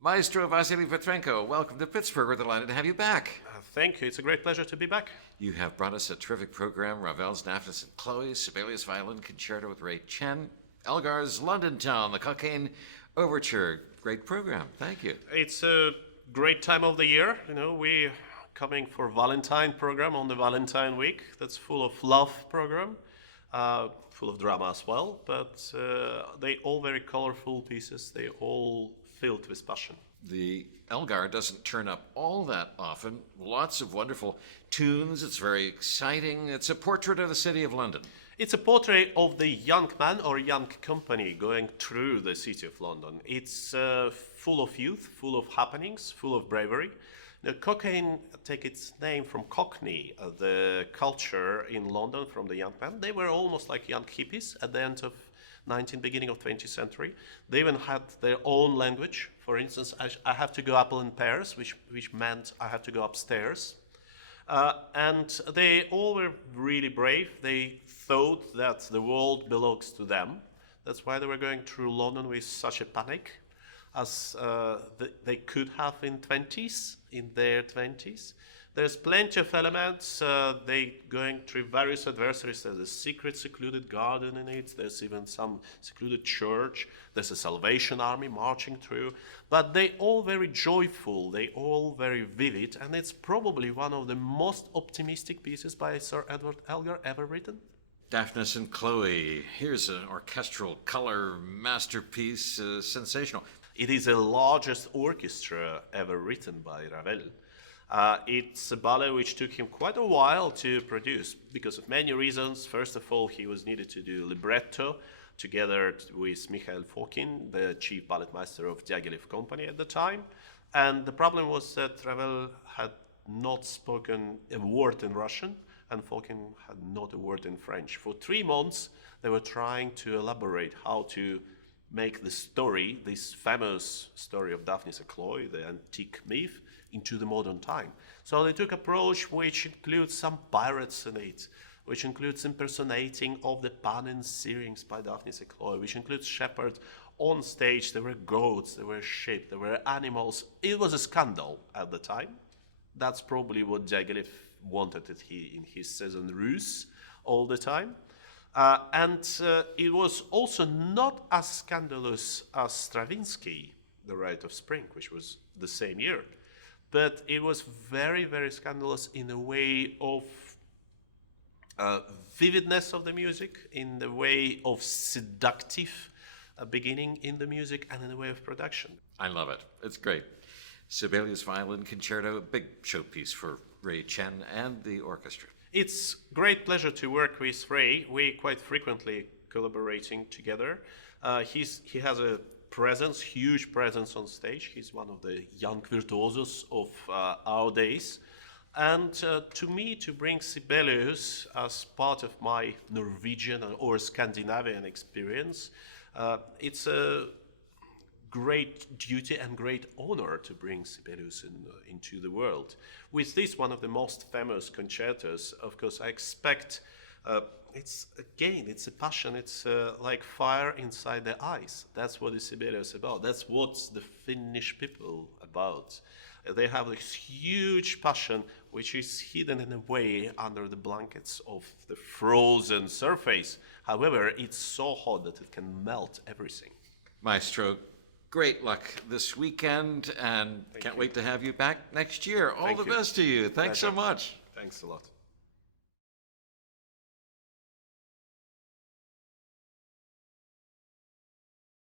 Maestro Vasily Petrenko, welcome to Pittsburgh. We're delighted to have you back. Thank you. It's a great pleasure to be back. You have brought us a terrific program. Ravel's Daphnis and Chloe, Sibelius Violin Concerto with Ray Chen, Elgar's London Town, the Cockaigne Overture. Great program. Thank you. It's a great time of the year. We're coming for Valentine program on the Valentine week. That's full of love program, full of drama as well. But they all very colorful pieces. They all filled with passion. The Elgar doesn't turn up all that often. Lots of wonderful tunes. It's very exciting. It's a portrait of the city of London. It's a portrait of the young man or young company going through the city of London. It's full of youth, full of happenings, full of bravery. The Cockaigne take its name from Cockney, the culture in London from the young men. They were almost like young hippies at the end of 19th, beginning of 20th century. They even had their own language. For instance, I have to go up in pairs, which meant I have to go upstairs. And they all were really brave. They thought that the world belongs to them. That's why they were going through London with such a panic as they could have in their 20s. There's plenty of elements. They going through various adversaries. There's a secret secluded garden in it. There's even some secluded church. There's a Salvation Army marching through. But they all very joyful. They all very vivid. And it's probably one of the most optimistic pieces by Sir Edward Elgar ever written. Daphnis and Chloe. Here's an orchestral color masterpiece, sensational. It is the largest orchestra ever written by Ravel. It's a ballet which took him quite a while to produce because of many reasons. First of all, he was needed to do libretto together with Mikhail Fokin, the chief balletmaster of Diaghilev Company at the time. And the problem was that Ravel had not spoken a word in Russian and Fokin had not a word in French. For 3 months, they were trying to elaborate how to make the story, this famous story of Daphnis and Chloe, the antique myth, into the modern time. So they took an approach which includes some pirates in it, which includes impersonating of the Panin Syrinx by Daphnis and Chloe, which includes shepherds on stage. There were goats, there were sheep, there were animals. It was a scandal at the time. That's probably what Diaghilev wanted in his Saison Russe all the time. And it was also not as scandalous as Stravinsky, The Rite of Spring, which was the same year. But it was very, very scandalous in the way of vividness of the music, in the way of seductive beginning in the music, and in the way of production. I love it. It's great. Sibelius Violin Concerto, a big showpiece for Ray Chen and the orchestra. It's great pleasure to work with Ray. We quite frequently collaborating together. He has a presence, huge presence on stage. He's one of the young virtuosos of our days. And to me, to bring Sibelius as part of my Norwegian or Scandinavian experience, it's a great duty and great honor to bring Sibelius into the world. With this, one of the most famous concertos, of course, I expect it's a passion. It's like fire inside the eyes. That's what the Sibelius is about. That's what's the Finnish people about. They have this huge passion which is hidden in a way under the blankets of the frozen surface. However, it's so hot that it can melt everything. Maestro, great luck this weekend, and can't wait to have you back next year. All the best to you. Thanks so much. Thanks a lot.